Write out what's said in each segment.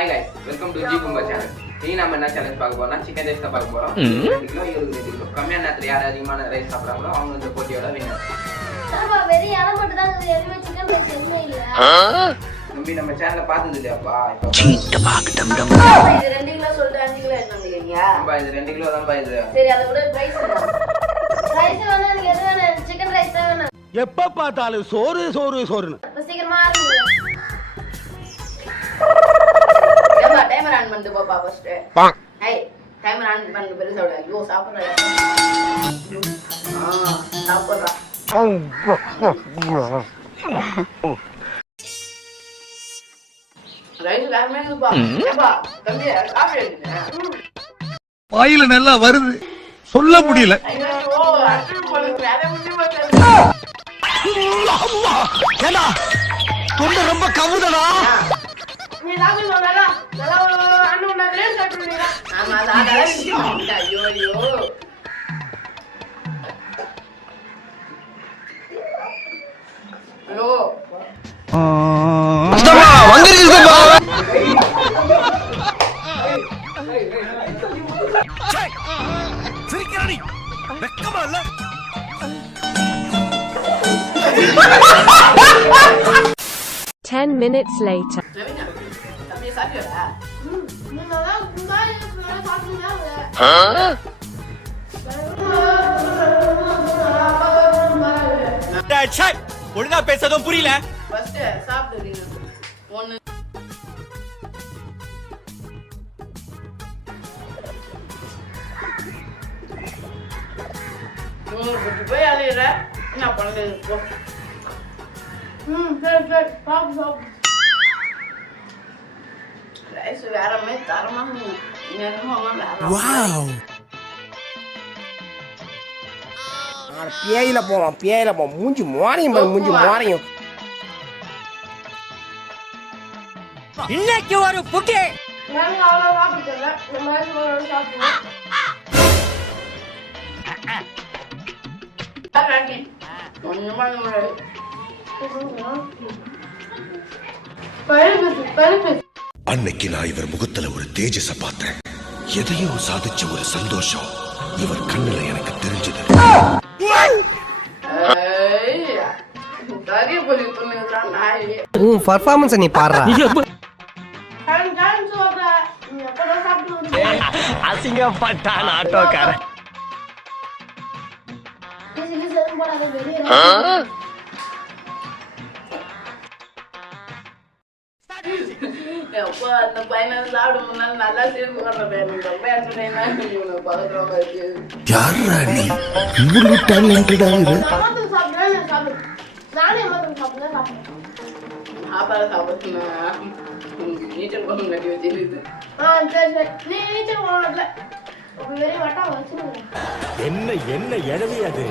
Hi guys, welcome to G Kumba channel. நீ நம்ம என்ன சேலஞ்ச் பார்க்க போறோம்னா சிக்கன் ரைஸ் தான் பார்க்க போறோம். 2 கிலோ 20 கிலோ கம்மியான நேரத்துல யார் அதிகமான ரைஸ் சாப்பிடுறாங்களோ அவங்க இந்த போட்டியோட வின்னர். சாபா வெரி யார மட்டும் தான் எதுமே சிக்கன் ரைஸ் எதுமே இல்ல. நம்பி நம்ம சேனலை பார்த்தது இல்லையாப்பா? சீட்ட பாக்கட்டும் டம். இது 2 கிலோ சொல்லிட்டு 5 கிலோ எடுத்துட்டீங்க. அப்பா இது 2 கிலோ தான் பா இது. சரி அத கூட பிரைஸ் ரைஸ் வேணா எனக்கு எது வேணா சிக்கன் ரைஸ் தான் வேணா. எப்ப பார்த்தாலும் சோறு சோறு சோறுன்னு. சீக்கிரமா ஆரம்பிங்க. ஏப்பா டைமர் ஆன் பண்ணிட்டு போப்பா ஃபர்ஸ்ட். ஏய் டைமர் ஆன் பண்ணி பெருசாவுடா. ஐயோ சாப்பிடுறா. சாப்பிடுறா. ரைஸ் வேறமே இல்லப்பா. ஏப்பா தம்பி சாப்பிடுங்க. வாயில நல்லா வருது சொல்ல முடியல. ஐயோ அட்டு போல வேற முன்னே போச்சு. ஏண்டா தொண்டை ரொம்ப கவுதடா. நீ சாப்பிடு நல்லா நல்லா அண்ணன் உன்னதே சாப்பிடுறீங்க. ஆமா அதெல்லாம் ஐயோ ஐயோ. ஐயோ அம்மா வந்திருக்குப்பா. சிரிக்கறடி வெக்கமா இல்ல? 10 minutes later. தம்பி சாப்பிடுடா. நீ நல்லா குண்டாய் சாப்பிடுங்க. ஒழுங்கா பேசதும் புரியல. ஃபர்ஸ்ட் சாப்பிடுறீங்க. ஒன்னு போய் அலையிற என்ன பண்ணுறது போ. சரி சரி சாப்பிடு சாப்பிடு. ரைஸ் வேற மாதிரி தரமாக பேயில போவான் பேயில போவான் மூஞ்சி மோரையும் மூஞ்சி மோரையும். இன்னைக்கு ஒரு புக்கே நாங்கள் அவ்வளோ சாப்பிட்டல இந்த மாதிரி சாப்பிடுவோம். கொஞ்சமா பருப்பு அன்னைக்கு நான் இவர் முகத்துல ஒரு தேஜஸ பார்த்தேன். எதையோ சாதிச்ச ஒரு சந்தோஷம் இவர் கண்ணுல எனக்கு தெரிஞ்சது. உன் பர்ஃபார்மன்ஸ் நீ பாடுறா. அசிங்கப்பட்டான் ஆட்டோக்காரன். அந்த பையனை சாப்பிடும் முன்னால நல்லா சேர்ந்து வர்றது எனக்கு ரொம்ப ஆச்சுன்னா பதற்றமா இருக்கு. யாரா நீ இவ்வளவு டேலண்டடா இரு. சாப்பிடுறேன் சாப்பிடு. நானே மட்டும் சாப்பிடுறேன் சாப்பிடுறேன். சாப்பாடு சாப்பிடுனா நீச்சல் குளம் கட்டி வச்சிருக்கு. சரி சரி நீ நீச்சல் குளம்ல வெறி வட்டா வச்சிருக்க. என்ன என்ன எழவி அது?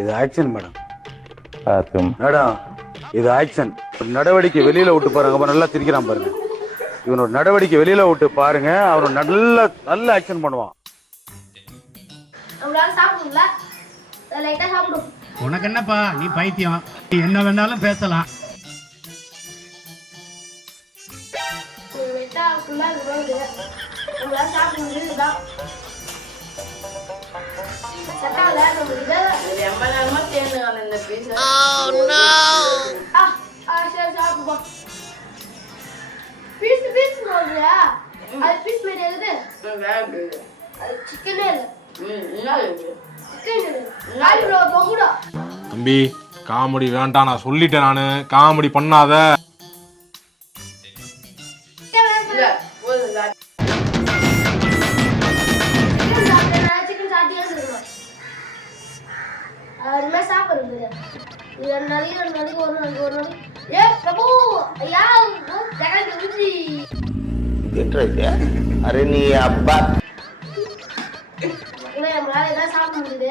இது ஆக்ஷன் மேடம். மேடம் இது ஆக்ஷன். நடவடிக்கை வெளியில விட்டு பாருங்க. நல்லா சிரிக்கிறான் பாருங்க. இவனோட நடவடிக்கை வெளியில விட்டு பாருங்க. அவன் நல்ல ஆக்ஷன் பண்ணுவான். நம்மளால சாப்பிடுங்களா? லைட்டா சாப்பிடும். உனக்கு என்னப்பா நீ பைத்தியம். நீ என்ன வேணாலும் பேசலாம். லைட்டா ஃபுல்லா இருக்குங்க. நம்மளால சாப்பிட முடியுதா? சட்டால நம்ம இத ரொம்ப நேரமா தேன்னு அந்த பீஸ். Oh no. சரி சாப்பிடு. பீஸ் போடுறியா? அது பீஸ் மாதிரி இருக்குது. வேறு அது சிக்கனே இல்ல. தம்பி காமெடி வேண்டாம் நான் சொல்லிட்டேன். நானு காமெடி பண்ணாத. சாப்பிடுறது ரெண்டு நாளைக்கு ஒரு நாளைக்கு ஏ பிரபு ஐயா அரே நீ அப்பா நம்மளால எதாவது சாப்பிட முடியுது.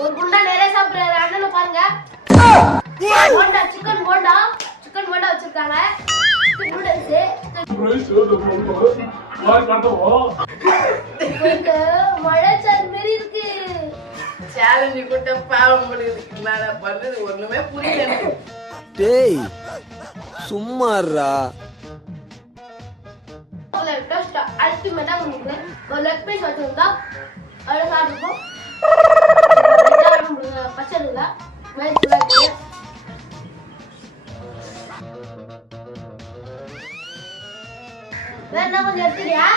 ஒரு குண்டா நிறைய சாப்பிடுறாரு அண்ணனை பாருங்க. போண்டா சிக்கன் போண்டா வச்சிருக்காங்க. மழை சார் மாரி இருக்கு. சேலஞ்சு கூட்ட பாவம் முடியுது. நான் பண்றது ஒண்ணுமே புரியல எனக்கு. டேய் சும்மாறா அல்டிமேட்டா உங்களுக்கு ஒரு லெக் பீஸ் வச்சிருந்தா அதை சாப்பிடுவோம். பச்சை இல்ல வேணா கொஞ்சம் எடுத்துறியா?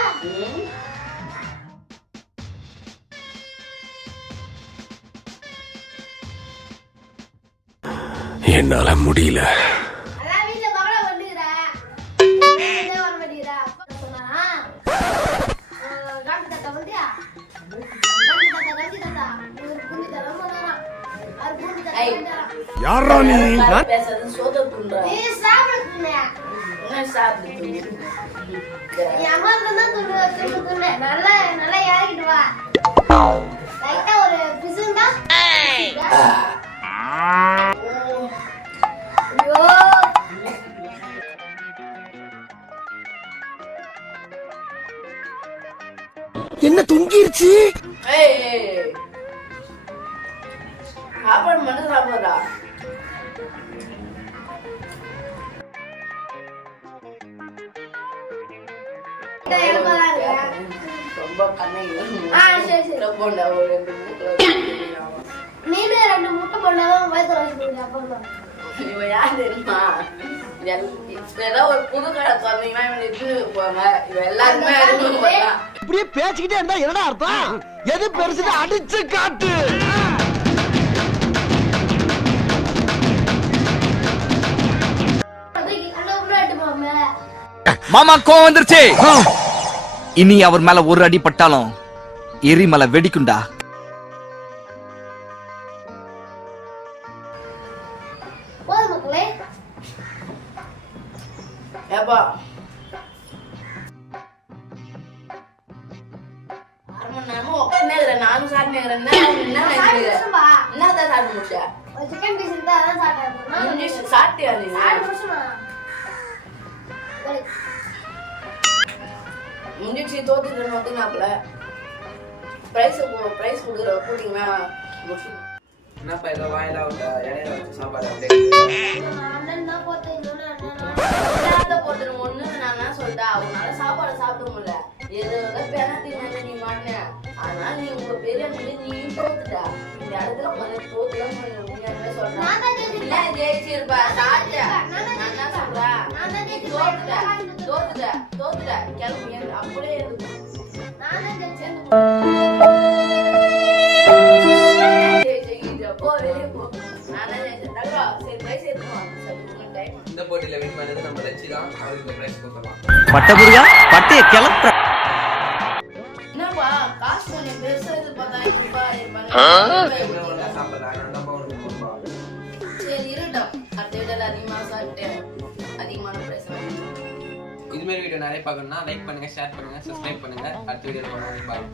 என்னால முடியல. யாரா நீ? பேசுறது சோத துண்டா. நீ சாப்பிடுங்க. என்ன சாப்பிடுங்க? யமந்தனா துண்டு நல்லா நல்லா யாரிட்டு வா. லைட்டா ஒரு பிசுண்டா. ஐயோ. என்ன தொங்கிருச்சு? ஏய். சாப்பாடு மட்டும் சாப்பிடுறா. ரொம்ப கண்ணை போண்டா ஒரு 2 முட்டை நீனே 2 முட்டை போண்டாதான் வயிற்று வச்சுக்கோங்க. அப்புறம் இவன் யார் தெரியுமா? ஏதாவது ஒரு புது கடை சொன்னீங்கன்னா இவன் எடுத்து போவாங்க. இவன் எல்லாருமே இப்படியே பேசிக்கிட்டே இருந்தா என்னடா அர்த்தம்? எது பெருசுன்னு அடிச்சு காட்டு. மாமா கோவம் வந்துருச்சு. இனி அவர் மேல ஒரு அடி பட்டாலும் எரிமலை வெடிக்குண்டா. மக்களே ஏப்பா நானும் சாப்பிட்டேன். என்னதான் சாப்பிட்டு முடிச்சா? சிக்கன் பீஸ் இருந்தா அதான் சாப்பிட்டேன். சாப்பிட்டியா நீ? முடிச்சு தோத்துட்டு வந்துனாப்ல பிரைஸ் கொடுக்குற கூட்டிங்கன்னா என்னப்பா ஏதோ வாயில இடையில வச்சு சாப்பாடு அப்படியே அண்ணன் தான் போட்டு ஒண்ணு நான் சொல்லிட்டா அவனால சாப்பாடு சாப்பிட முடியல. எதோட பெனத்தி மேல நீ மாட்டின. ஆனா நீ உங்க பெரிய நீ தோத்துட்டா. இந்த இடத்துல கொஞ்சம் தோத்துலாம் உண்மையாவே சொல்றேன். ஜெயிச்சிருப்பா சாப்பிட்ட நான் தான் சொல்றேன். தோத்துட்ட கிளம்பி அப்படியே இருக்கு. இந்த போட்டியில வின் பண்ணது நம்ம லட்சி தான். அவருக்கு பிரைஸ் கொடுக்கலாம். பட்டபுரியா பட்டைய கிளப்புற. என்னப்பா காசு கொஞ்சம் பெருசா ரூபாய் சரி இருட்டோம். அடுத்த வீடியோல அதிகமா சாப்பிட்டேன். அதிகமான பிரைஸ் இது மாதிரி வீடியோ நிறைய பார்க்கணும்னா லைக் பண்ணுங்க, ஷேர் பண்ணுங்க, சப்ஸ்கிரைப் பண்ணுங்க. அடுத்த வீடியோல பார்க்கலாம்.